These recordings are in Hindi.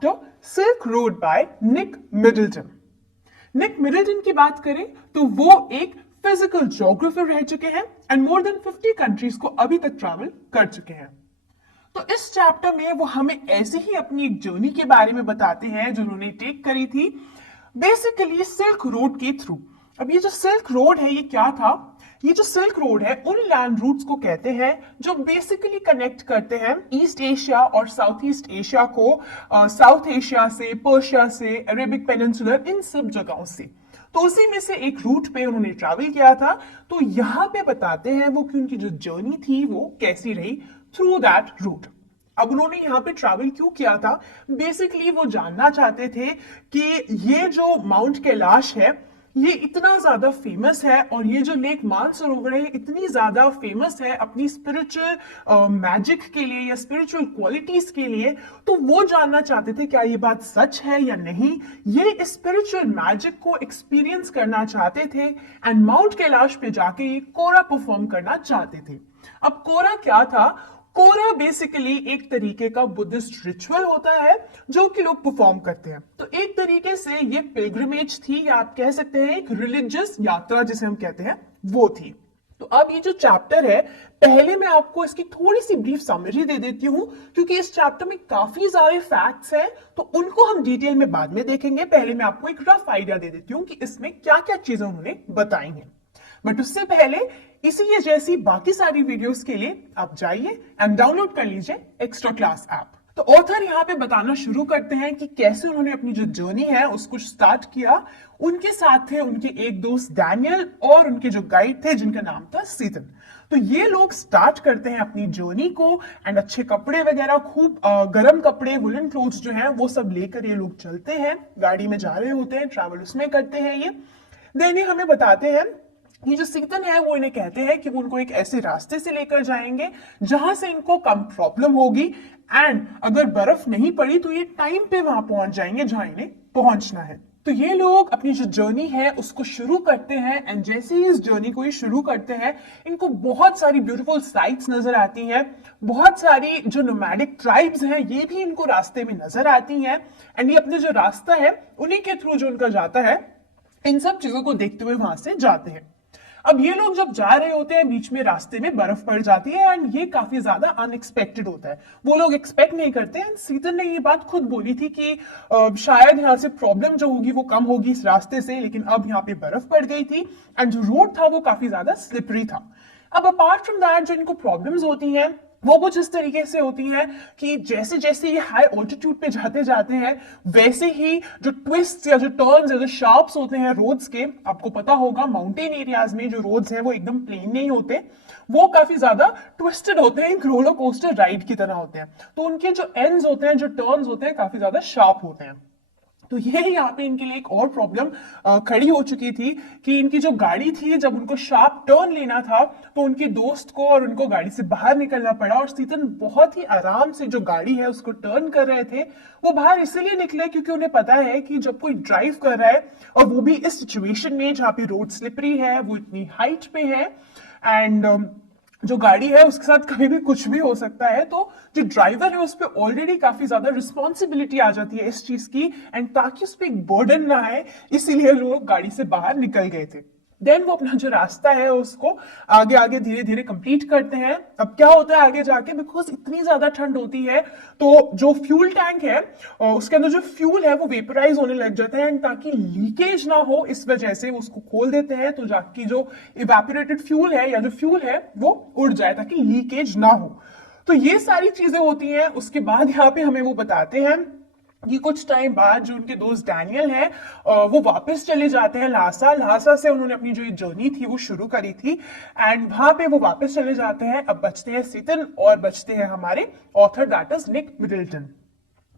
Chapter silk road by Nick Middleton. Nick Middleton की बात करें तो वो एक फिजिकल ज्योग्राफर रह चुके हैं एंड मोर देन 50 कंट्रीज को अभी तक ट्रैवल कर चुके हैं। तो इस चैप्टर में वो हमें ऐसे ही अपनी एक जर्नी के बारे में बताते हैं जो उन्होंने टेक करी थी बेसिकली सिल्क रोड के थ्रू। अब ये जो सिल्क रोड है ये क्या था? ये जो सिल्क रोड है उन लैंड रूट्स को कहते हैं जो बेसिकली कनेक्ट करते हैं ईस्ट एशिया और साउथ ईस्ट एशिया को, साउथ एशिया से, पर्शिया से, अरेबिक पेनिनसुलर, इन सब जगहों से। तो उसी में से एक रूट पे उन्होंने ट्रैवल किया था। तो यहाँ पे बताते हैं वो कि उनकी जो जर्नी थी वो कैसी रही थ्रू दैट रूट। अब उन्होंने यहाँ पे ट्रैवल क्यों किया था? बेसिकली वो जानना चाहते थे कि ये जो माउंट कैलाश है ये इतना ज्यादा फेमस है और ये जो लेक मानसरोवर है इतनी ज्यादा फेमस है अपनी स्पिरिचुअल मैजिक के लिए या स्पिरिचुअल क्वालिटीज के लिए। तो वो जानना चाहते थे क्या ये बात सच है या नहीं। ये स्पिरिचुअल मैजिक को एक्सपीरियंस करना चाहते थे एंड माउंट कैलाश पे जाके ये कोरा परफॉर्म करना चाहते थे। अब कोरा क्या था? कोरा बेसिकली एक तरीके का बुद्धिस्ट रिचुअल होता है जो कि लोग परफॉर्म करते हैं। तो एक तरीके से ये पिलग्रिमेज थी या आप कह सकते हैं एक रिलीजियस यात्रा जिसे हम कहते हैं वो थी। तो अब ये जो चैप्टर है पहले मैं आपको इसकी थोड़ी सी ब्रीफ समरी दे देती हूं क्योंकि इस चैप्टर में काफी सारे फैक्ट्स हैं तो उनको हम डिटेल में बाद में देखेंगे। पहले मैं आपको एक रफ आइडिया दे देती हूँ कि इसमें क्या क्या चीजें उन्होंने बताई हैं। बट उससे पहले इसी ये जैसी बाकी सारी वीडियोस के लिए आप जाइए एंड डाउनलोड कर लीजिए एक्स्ट्रा क्लास ऐप। तो ऑथर यहाँ पे बताना शुरू करते हैं कि कैसे उन्होंने अपनी जो जर्नी है उसको स्टार्ट किया। उनके साथ थे उनके एक दोस्त डैनियल और उनके जो गाइड थे जिनका नाम था सीतन। तो ये लोग स्टार्ट करते हैं अपनी जर्नी को एंड अच्छे कपड़े वगैरह, खूब गर्म कपड़े, वुलन क्लोथ्स जो हैं वो सब लेकर ये लोग चलते हैं, गाड़ी में जा रहे होते हैं, ट्रैवल उसमें करते हैं। ये देन हमें बताते हैं ये जो सीतन है वो इन्हें कहते हैं कि वो उनको एक ऐसे रास्ते से लेकर जाएंगे जहां से इनको कम प्रॉब्लम होगी एंड अगर बर्फ नहीं पड़ी तो ये टाइम पे वहां पहुंच जाएंगे जहां इन्हें पहुंचना है। तो ये लोग अपनी जो जर्नी है उसको शुरू करते हैं एंड जैसे ही इस जर्नी को ये शुरू करते हैं इनको बहुत सारी ब्यूटीफुल साइट्स नजर आती हैं, बहुत सारी जो नोमैडिक ट्राइब्स हैं ये भी इनको रास्ते में नजर आती हैं एंड ये अपने जो रास्ता है उन्हीं के थ्रू जो उनका जाता है इन सब चीजों को देखते हुए वहां से जाते हैं। अब ये लोग जब जा रहे होते हैं बीच में रास्ते में बर्फ पड़ जाती है एंड ये काफी ज्यादा अनएक्सपेक्टेड होता है, वो लोग एक्सपेक्ट नहीं करते हैं। सीतन ने ये बात खुद बोली थी कि शायद यहाँ से प्रॉब्लम जो होगी वो कम होगी इस रास्ते से, लेकिन अब यहाँ पे बर्फ पड़ गई थी एंड जो रोड था वो काफी ज्यादा स्लिपरी था। अब अपार्ट फ्रॉम दैट जो इनको प्रॉब्लम्स होती हैं वो कुछ इस तरीके से होती है कि जैसे जैसे ये हाई ऑल्टीट्यूड पे जाते जाते हैं वैसे ही जो ट्विस्ट या जो टर्न्स या जो शार्प्स होते हैं रोड्स के, आपको पता होगा माउंटेन एरियाज में जो रोड्स हैं वो एकदम प्लेन नहीं होते, वो काफी ज्यादा ट्विस्टेड होते हैं, एक रोलर कोस्टर राइड की तरह होते हैं। तो उनके जो एंड्स होते हैं, जो टर्न्स होते हैं काफी ज्यादा शार्प होते हैं। तो ये यहाँ पे इनके लिए एक और प्रॉब्लम खड़ी हो चुकी थी कि इनकी जो गाड़ी थी जब उनको शार्प टर्न लेना था तो उनके दोस्त को और उनको गाड़ी से बाहर निकलना पड़ा और सीतन बहुत ही आराम से जो गाड़ी है उसको टर्न कर रहे थे। वो बाहर इसलिए निकले क्योंकि उन्हें पता है कि जब कोई ड्राइव कर रहा है और वो भी इस सिचुएशन में जहाँ पे रोड स्लिपरी है, वो इतनी हाइट पे है एंड जो गाड़ी है उसके साथ कभी भी कुछ भी हो सकता है, तो जो ड्राइवर है उस पर ऑलरेडी काफी ज्यादा रिस्पॉन्सिबिलिटी आ जाती है इस चीज की एंड ताकि उस पर एक बर्डन ना आए इसीलिए लोग गाड़ी से बाहर निकल गए थे। देन वो अपना जो रास्ता है उसको आगे आगे धीरे धीरे कंप्लीट करते हैं। अब क्या होता है आगे जाके, बिकॉज इतनी ज्यादा ठंड होती है तो जो फ्यूल टैंक है उसके अंदर जो फ्यूल है वो वेपराइज होने लग जाता है एंड ताकि लीकेज ना हो इस वजह से वो उसको खोल देते हैं तो जाके जो इवेपोरेटेड फ्यूल है या जो फ्यूल है वो उड़ जाए ताकि लीकेज ना हो। तो ये सारी चीजें होती हैं। उसके बाद यहाँ पे हमें वो बताते हैं कि कुछ टाइम बाद जो उनके दोस्त डैनियल है वो वापस चले जाते हैं लासा। लासा से उन्होंने अपनी जो जर्नी थी वो शुरू करी थी एंड वहां पे वो वापस चले जाते हैं। अब बचते हैं सीतन और बचते हैं हमारे author that is Nick Middleton.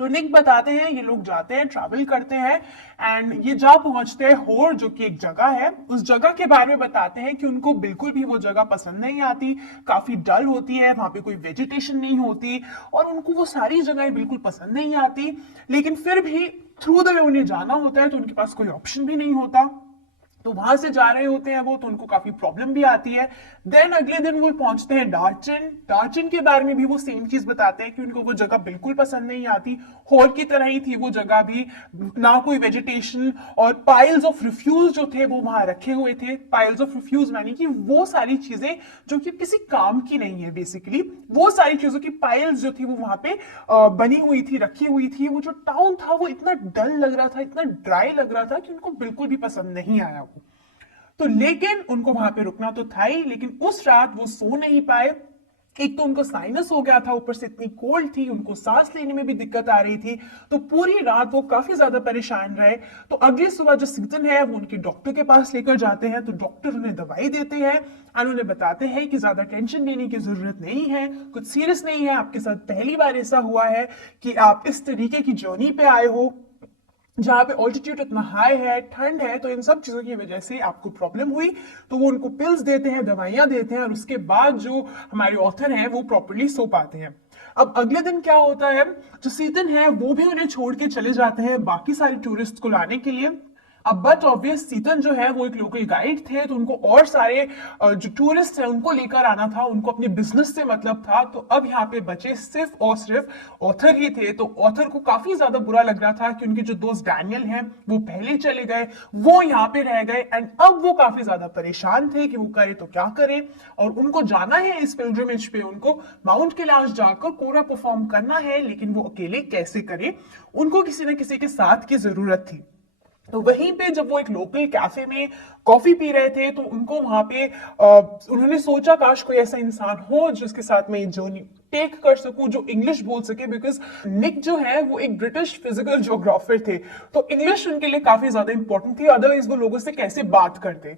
तो निक बताते हैं ये लोग जाते हैं, ट्रैवल करते हैं एंड ये जा पहुंचते हैं होर जो कि एक जगह है। उस जगह के बारे में बताते हैं कि उनको बिल्कुल भी वो जगह पसंद नहीं आती, काफी डल होती है, वहां पे कोई वेजिटेशन नहीं होती और उनको वो सारी जगहें बिल्कुल पसंद नहीं आती। लेकिन फिर भी थ्रू द वे उन्हें जाना होता है तो उनके पास कोई ऑप्शन भी नहीं होता। तो वहां से जा रहे होते हैं वो, तो उनको काफी प्रॉब्लम भी आती है। देन अगले दिन वो पहुंचते हैं डार्चिन। डार्चिन के बारे में भी वो सेम चीज बताते हैं कि उनको वो जगह बिल्कुल पसंद नहीं आती, हॉल की तरह ही थी वो जगह भी, ना कोई वेजिटेशन, और पाइल्स ऑफ रिफ्यूज जो थे वो वहां रखे हुए थे। पाइल्स ऑफ रिफ्यूज यानी कि वो सारी चीजें जो कि किसी काम की नहीं है, बेसिकली वो सारी चीजों की पाइल्स जो थी वो वहां पे बनी हुई थी, रखी हुई थी। वो जो टाउन था वो इतना डल लग रहा था, इतना ड्राई लग रहा था कि उनको बिल्कुल भी पसंद नहीं आया वो। तो लेकिन उनको वहां पे रुकना तो था ही, लेकिन उस रात वो सो नहीं पाए। एक तो उनको साइनस हो गया था, ऊपर से इतनी कोल्ड थी, उनको सांस लेने में भी दिक्कत आ रही थी। तो पूरी रात वो काफी ज्यादा परेशान रहे। तो अगली सुबह जो सीजन है वो उनके डॉक्टर के पास लेकर जाते हैं। तो डॉक्टर उन्हें दवाई देते हैं और उन्हें बताते हैं कि ज्यादा टेंशन लेने की जरूरत नहीं है, कुछ सीरियस नहीं है, आपके साथ पहली बार ऐसा हुआ है कि आप इस तरीके की जर्नी पे आए हो जहां पे ऑल्टीट्यूड इतना हाई है, ठंड है, तो इन सब चीजों की वजह से आपको प्रॉब्लम हुई। तो वो उनको पिल्स देते हैं, दवाइयां देते हैं, और उसके बाद जो हमारे ऑथर हैं वो प्रॉपर्ली सो पाते हैं। अब अगले दिन क्या होता है, जो सीतन है वो भी उन्हें छोड़ के चले जाते हैं बाकी सारे टूरिस्ट को लाने के लिए। अब बट ऑब्वियस सीतन जो है वो एक लोकल गाइड थे, तो उनको और सारे जो टूरिस्ट हैं उनको लेकर आना था, उनको अपने बिजनेस से मतलब था। तो अब यहाँ पे बचे सिर्फ और सिर्फ ऑथर ही थे। तो ऑथर को काफी ज्यादा बुरा लग रहा था कि उनके जो दोस्त डैनियल हैं वो पहले चले गए, वो यहाँ पे रह गए। एंड अब वो काफी ज्यादा परेशान थे कि वो करे तो क्या करे, और उनको जाना है इस पिलग्रिमेज पे, उनको माउंट कैलाश जाकर कोरा परफॉर्म करना है, लेकिन वो अकेले कैसे करे, उनको किसी न किसी के साथ की जरूरत थी। तो वहीं पे जब वो एक लोकल कैफे में कॉफी पी रहे थे, तो उनको वहां पे उन्होंने सोचा काश कोई ऐसा इंसान हो जिसके साथ मैं ये जर्नी टेक कर सकूं, जो इंग्लिश बोल सके, बिकॉज निक जो है वो एक ब्रिटिश फिजिकल ज्योग्राफर थे। तो इंग्लिश उनके लिए काफी ज्यादा इंपॉर्टेंट थी, अदरवाइज वो लोगों से कैसे बात करते।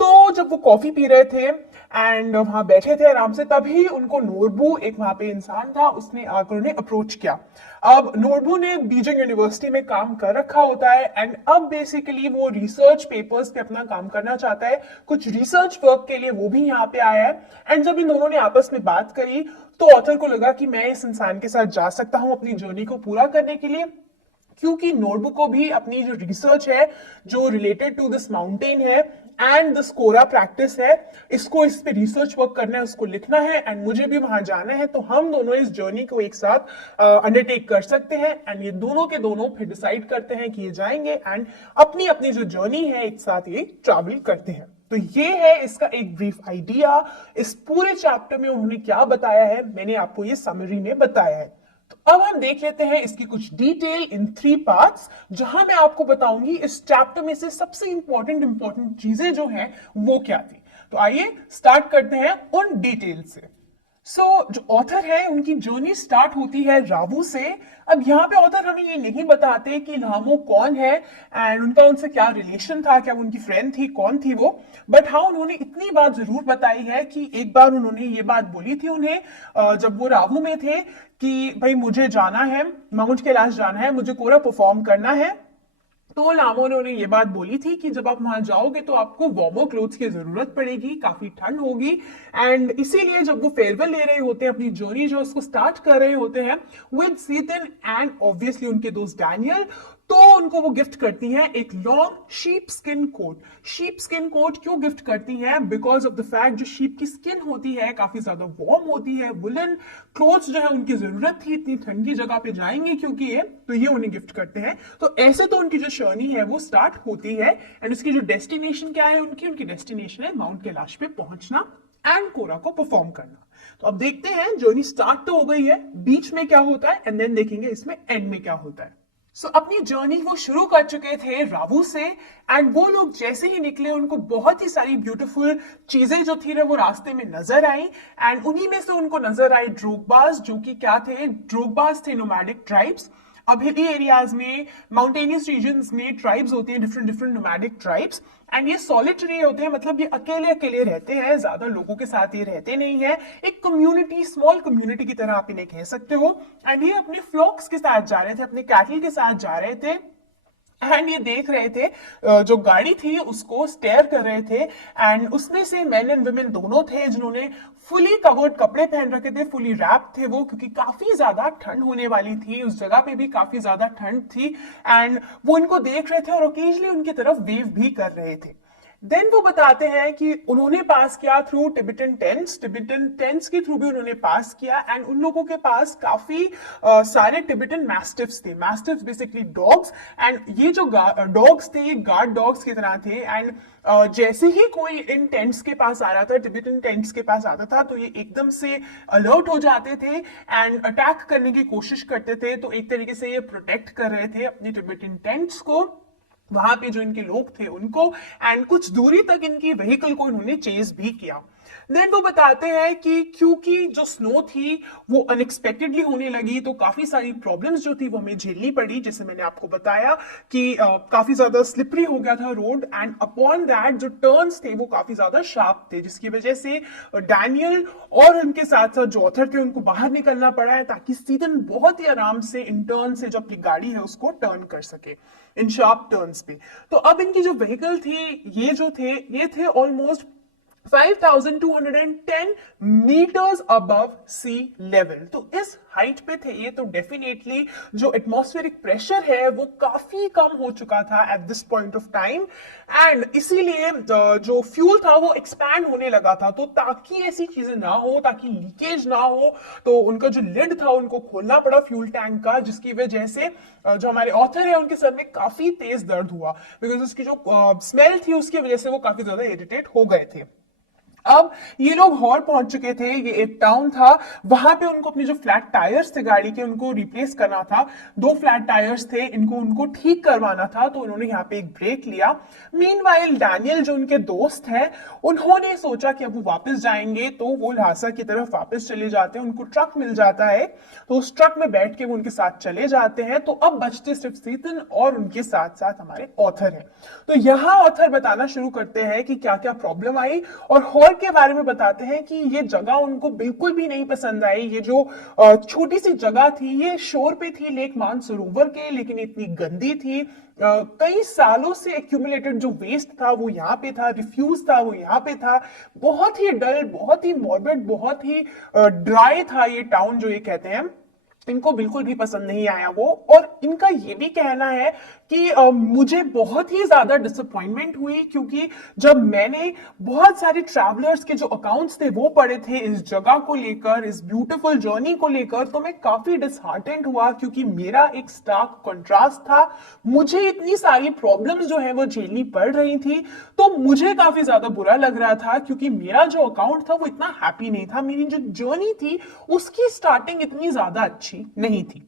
तो जब वो कॉफी पी रहे थे एंड वहां बैठे थे आराम से, तभी उनको नोरबू, एक वहां पे इंसान था, उसने आकर उन्हें अप्रोच किया। अब नोरबू ने बीजिंग यूनिवर्सिटी में काम कर रखा होता है, एंड अब बेसिकली वो रिसर्च पेपर्स पे अपना काम करना चाहता है, कुछ रिसर्च वर्क के लिए वो भी यहाँ पे आया है। एंड जब इन दोनों ने आपस में बात करी, तो ऑथर को लगा कि मैं इस इंसान के साथ जा सकता हूँ अपनी जर्नी को पूरा करने के लिए, क्योंकि नोटबुक को भी अपनी जो रिसर्च है जो रिलेटेड टू दिस माउंटेन है एंड दिस कोरा प्रैक्टिस है, इसको इस पे रिसर्च वर्क करना है, उसको लिखना है, एंड मुझे भी वहां जाना है। तो हम दोनों इस जर्नी को एक साथ अंडरटेक कर सकते हैं। एंड ये दोनों के दोनों फिर डिसाइड करते हैं कि ये जाएंगे एंड अपनी अपनी जो जर्नी है एक साथ ये ट्रैवल करते हैं। तो ये है इसका एक ब्रीफ आइडिया। इस पूरे चैप्टर में उन्होंने क्या बताया है मैंने आपको ये समरी में बताया है। तो अब हम देख लेते हैं इसकी कुछ डिटेल इन 3 पार्ट्स, जहां मैं आपको बताऊंगी इस चैप्टर में से सबसे इंपॉर्टेंट चीजें जो हैं वो क्या थी। तो आइए स्टार्ट करते हैं उन डिटेल से। जो ऑथर है उनकी जर्नी स्टार्ट होती है रावू से। अब यहाँ पे ऑथर हमें ये नहीं बताते कि लामो कौन है एंड उनका उनसे क्या रिलेशन था, क्या वो उनकी फ्रेंड थी, कौन थी वो। बट हाँ, उन्होंने इतनी बात जरूर बताई है कि एक बार उन्होंने ये बात बोली थी उन्हें जब वो रावू में थे कि भाई मुझे जाना है, माउंट कैलाश जाना है, मुझे कोरा परफॉर्म करना है। तो लामो ने उन्हें ये बात बोली थी कि जब आप वहां जाओगे तो आपको वार्मर क्लोथ्स की जरूरत पड़ेगी, काफी ठंड होगी। एंड इसीलिए जब वो फेयरवेल ले रहे होते हैं, अपनी जर्नी जो उसको स्टार्ट कर रहे होते हैं विद सीतन एंड ऑब्वियसली उनके दोस्त डैनियल, तो उनको वो गिफ्ट करती हैं एक long sheep skin coat. Sheep skin coat क्यों गिफ्ट करती हैं? बिकॉज ऑफ द फैक्ट जो शीप की स्किन होती है काफी ज्यादा वार्म होती है, वुलन क्लोथ्स जो है उनकी जरूरत थी, इतनी ठंडी जगह पे जाएंगे क्योंकि ये, तो ये उन्हें गिफ्ट करते हैं। तो ऐसे तो उनकी जो जर्नी है वो स्टार्ट होती है। एंड उसकी जो डेस्टिनेशन क्या है उनकी डेस्टिनेशन है माउंट कैलाश पे पहुंचना एंड कोरा को परफॉर्म करना। तो अब देखते हैं, जर्नी स्टार्ट तो हो गई है, बीच में क्या होता है एंड देन देखेंगे इसमें एंड में क्या होता है। अपनी जर्नी वो शुरू कर चुके थे रावू से, एंड वो लोग जैसे ही निकले उनको बहुत ही सारी ब्यूटीफुल चीजें जो थी वो रास्ते में नजर आई। एंड उन्हीं में से उनको नजर आई ड्रोगबाज, जो कि क्या थे? ड्रोगबाज थे नोमैडिक ट्राइब्स। अब हिली एरियाज में, माउंटेनियस रीजन्स में ट्राइब्स होते हैं, डिफरेंट नोमैडिक ट्राइब्स, एंड ये सॉलिटरी होते हैं, मतलब ये अकेले अकेले रहते हैं, ज्यादा लोगों के साथ ये रहते नहीं है। एक कम्युनिटी, स्मॉल कम्युनिटी की तरह आप इन्हें कह सकते हो। एंड ये अपने फ्लॉक्स के साथ जा रहे थे, अपने कैटल के साथ जा रहे थे, एंड ये देख रहे थे, जो गाड़ी थी उसको स्टेयर कर रहे थे। एंड उसमें से मेन एंड वुमेन दोनों थे जिन्होंने फुली कवर्ड कपड़े पहन रखे थे, फुली रैप थे वो, क्योंकि काफी ज्यादा ठंड होने वाली थी, उस जगह पे भी काफी ज्यादा ठंड थी। एंड वो इनको देख रहे थे और ओकेजनली उनकी तरफ वेव भी कर रहे थे। देन वो बताते हैं कि उन्होंने पास किया थ्रू टिबेटन टेंट्स के थ्रू भी उन्होंने पास किया, एंड उन लोगों के पास काफी सारे टिबेटन मैस्टिफ्स थे। मैस्टिफ्स बेसिकली डॉग्स, एंड ये जो डॉग्स थे ये गार्ड डॉग्स की तरह थे, एंड जैसे ही कोई इन टेंट्स के पास आ रहा था, टिबेटन टेंट्स के पास आता था, तो ये एकदम से अलर्ट हो जाते थे एंड अटैक करने की कोशिश करते थे। तो एक तरीके से ये प्रोटेक्ट कर रहे थे अपने टिबेटन टेंट्स को, वहां पे जो इनके लोग थे उनको, एंड कुछ दूरी तक इनकी व्हीकल को इन्होंने चेज भी किया। देन वो बताते हैं कि क्योंकि जो स्नो थी वो अनएक्सपेक्टेडली होने लगी, तो काफी सारी प्रॉब्लम्स जो थी वो हमें झेलनी पड़ी। जैसे मैंने आपको बताया कि काफी ज्यादा स्लिपरी हो गया था रोड, एंड अपॉन दैट जो टर्न्स थे वो काफी ज्यादा शार्प थे, जिसकी वजह से डैनियल और उनके साथ साथ जो ऑथर थे उनको बाहर निकलना पड़ा है, ताकि सीजन बहुत ही आराम से इन टर्न से जो अपनी गाड़ी है उसको टर्न कर सके इन शार्प टर्न्स पे। तो अब इनकी जो व्हीकल थी, ये थे almost 5210 metres above sea level. तो इस हाइट पे थे ये, तो डेफिनेटली जो एटमॉस्फेरिक प्रेशर है वो काफी कम हो चुका था at this point of time, and इसीलिए जो फ्यूल था वो एक्सपैंड होने लगा था। तो ताकि ऐसी चीजें ना हो, ताकि लीकेज ना हो, तो उनका जो लिड था उनको खोलना पड़ा फ्यूल टैंक का, जिसकी वजह से जो हमारे ऑथर है उनके सर में काफी तेज दर्द हुआ, बिकॉज उसकी जो स्मेल थी उसकी वजह से वो काफी ज्यादा इरिटेट हो गए थे। अब ये लोग हॉर पहुंच चुके थे, ये एक टाउन था, वहां पे उनको अपने जो फ्लैट टायर्स थे गाड़ी के उनको रिप्लेस करना था। 2 फ्लैट टायर्स थे, उनको ठीक करवाना था, तो उन्होंने यहाँ पे एक ब्रेक लिया। मीनवाइल डैनियल जो उनके दोस्त हैं, उन्होंने सोचा कि अब वो वापस जाएंगे, तो वो ल्हासा की तरफ वापस चले जाते हैं। उनको ट्रक मिल जाता है, तो उस ट्रक में बैठ के वो उनके साथ चले जाते हैं। तो अब बचते सिर्फ सीतन और उनके साथ साथ हमारे ऑथर हैं। तो यहाँ ऑथर बताना शुरू करते हैं कि क्या क्या प्रॉब्लम आई, और हॉर के बारे में बताते हैं कि ये जगह उनको बिल्कुल भी नहीं पसंद आई। ये जो छोटी सी जगह थी, ये शोर पे थी लेक मानसरोवर के, लेकिन इतनी गंदी थी। कई सालों से एक्यूमुलेटेड जो वेस्ट था वो यहाँ पे था, रिफ्यूज था वो यहाँ पे था। बहुत ही डल, बहुत ही मॉर्बिड, बहुत ही ड्राई था ये टाउन जो ये कहते हैं। इनको बिल्कुल भी पसंद नहीं आया वो, और इनका ये भी कहना है कि मुझे बहुत ही ज्यादा डिसअपॉइंटमेंट हुई, क्योंकि जब मैंने बहुत सारे ट्रैवलर्स के जो अकाउंट्स थे वो पढ़े थे इस जगह को लेकर, इस ब्यूटीफुल जर्नी को लेकर, तो मैं काफी डिसहार्टेंड हुआ, क्योंकि मेरा एक स्टार्क कंट्रास्ट था। मुझे इतनी सारी प्रॉब्लम्स जो है वो झेलनी पड़ रही थी, तो मुझे काफी ज्यादा बुरा लग रहा था, क्योंकि मेरा जो अकाउंट था वो इतना हैप्पी नहीं था। मेरी जो जर्नी थी उसकी स्टार्टिंग इतनी ज्यादा अच्छी नहीं थी।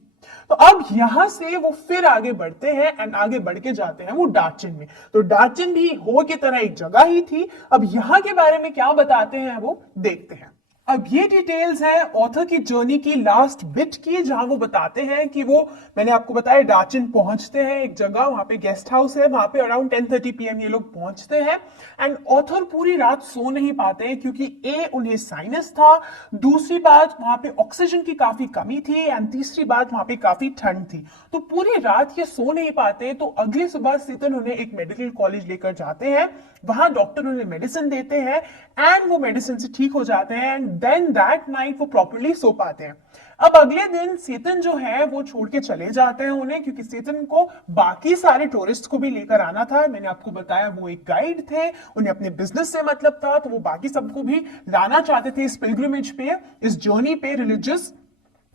तो अब यहां से वो फिर आगे बढ़ते हैं, एंड आगे बढ़ के जाते हैं वो डार्चिन में। तो डार्चिन भी हो की तरह एक जगह ही थी। अब यहां के बारे में क्या बताते हैं वो देखते हैं। अब ये डिटेल्स है ऑथर की जर्नी की लास्ट बिट की, जहां वो बताते हैं कि वो, मैंने आपको बताया, डार्चिन पहुंचते हैं एक जगह, वहां पे गेस्ट हाउस है, वहां पे अराउंड 10:30 PM ये लोग पहुंचते हैं। एंड ऑथर पूरी रात सो नहीं पाते हैं, क्योंकि उन्हें साइनस था, दूसरी बात वहां पे ऑक्सीजन की काफी कमी थी, एंड तीसरी बात वहां पे काफी ठंड थी। तो पूरी रात ये सो नहीं पाते। तो अगली सुबह सीतन उन्हें एक मेडिकल कॉलेज लेकर जाते हैं, वहां डॉक्टर उन्हें मेडिसिन देते हैं, एंड वो मेडिसिन से ठीक हो जाते हैं, एंड देन दैट नाइट वो प्रॉपर्ली सो पाते हैं। अब अगले दिन सीतन जो है वो छोड़ के चले जाते हैं उन्हें, क्योंकि सीतन को बाकी सारे टूरिस्ट को भी लेकर आना था। मैंने आपको बताया वो एक गाइड थे, उन्हें अपने बिजनेस से मतलब था, तो वो बाकी सबको भी लाना चाहते थे इस पिलग्रिमेज पे, इस जर्नी पे रिलीजियस।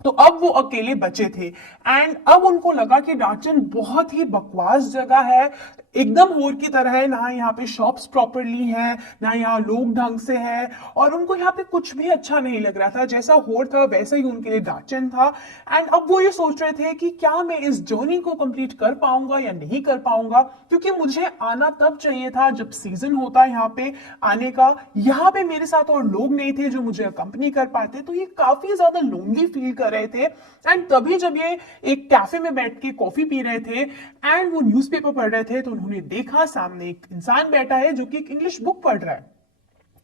तो अब वो अकेले बचे थे, एंड अब उनको लगा कि डार्चिन बहुत ही बकवास जगह है, एकदम होर की तरह है। ना यहाँ पे शॉप्स प्रॉपरली हैं, ना यहाँ लोग ढंग से हैं, और उनको यहाँ पे कुछ भी अच्छा नहीं लग रहा था। जैसा होर था वैसा ही उनके लिए डार्चिन था। एंड अब वो ये सोच रहे थे कि क्या मैं इस जर्नी को कंप्लीट कर पाऊंगा या नहीं कर पाऊंगा, क्योंकि मुझे आना तब चाहिए था जब सीजन होता है यहाँ पे आने का। यहाँ पे मेरे साथ और लोग नहीं थे जो मुझे अकंपनी कर पाते, तो ये काफी ज्यादा लोनली फील कर रहे थे। एंड तभी जब ये एक कैफे में बैठ के कॉफी पी रहे थे एंड वो न्यूज़पेपर पढ़ रहे थे, तो उन्होंने देखा सामने एक इंसान बैठा है जो कि एक इंग्लिश बुक पढ़ रहा है।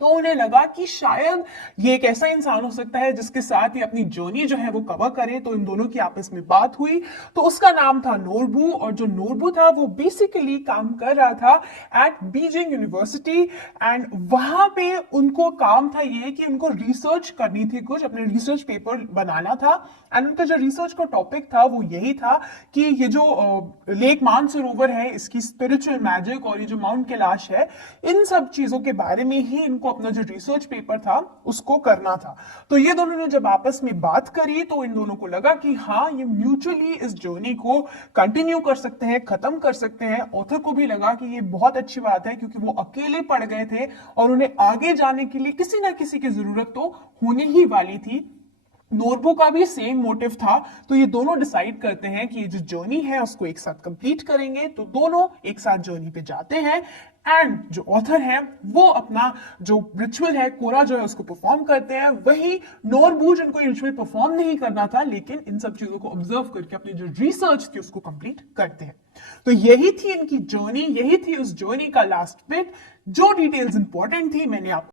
तो उन्हें लगा कि शायद ये एक ऐसा इंसान हो सकता है जिसके साथ ये अपनी जर्नी जो है वो कवर करे। तो इन दोनों की आपस में बात हुई। तो उसका नाम था नोरबू, और जो नोरबू था वो बेसिकली काम कर रहा था एट बीजिंग यूनिवर्सिटी। एंड वहां पे उनको काम था ये कि उनको रिसर्च करनी थी, कुछ अपने रिसर्च पेपर बनाना था। एंड उनका जो रिसर्च का टॉपिक था वो यही था कि ये जो लेक मानसरोवर है, इसकी स्पिरिचुअल मैजिक और ये जो माउंट कैलाश है, इन सब चीजों के बारे में ही इनको अपना जो रिसर्च पेपर था उसको करना था। तो ये दोनों ने जब आपस में बात करी तो इन दोनों को लगा कि हाँ, ये म्यूचुअली इस जर्नी को कंटिन्यू कर सकते हैं, खत्म कर सकते हैं। ऑथर को भी लगा कि ये बहुत अच्छी बात है, क्योंकि वो अकेले पड़ गए थे और उन्हें आगे जाने के लिए किसी ना किसी की जरूरत तो होने ही वाली थी। नोरबू का भी सेम मोटिव था। तो ये दोनों डिसाइड करते हैं कि ये जो जर्नी है उसको एक साथ कंप्लीट करेंगे। तो दोनों एक साथ जर्नी पे जाते हैं। एंड जो ऑथर है वो अपना जो रिचुअल है, कोरा जो है, उसको परफॉर्म करते हैं। वही नोरबू, जिनको रिचुअल परफॉर्म नहीं करना था लेकिन इन सब चीजों को ऑब्जर्व करके अपनी जो रिसर्च थी उसको कंप्लीट करते हैं। तो यही थी इनकी जर्नी, यही थी उस जर्नी का लास्ट बिट। जो डिटेल्स इंपॉर्टेंट थी मैंने आपको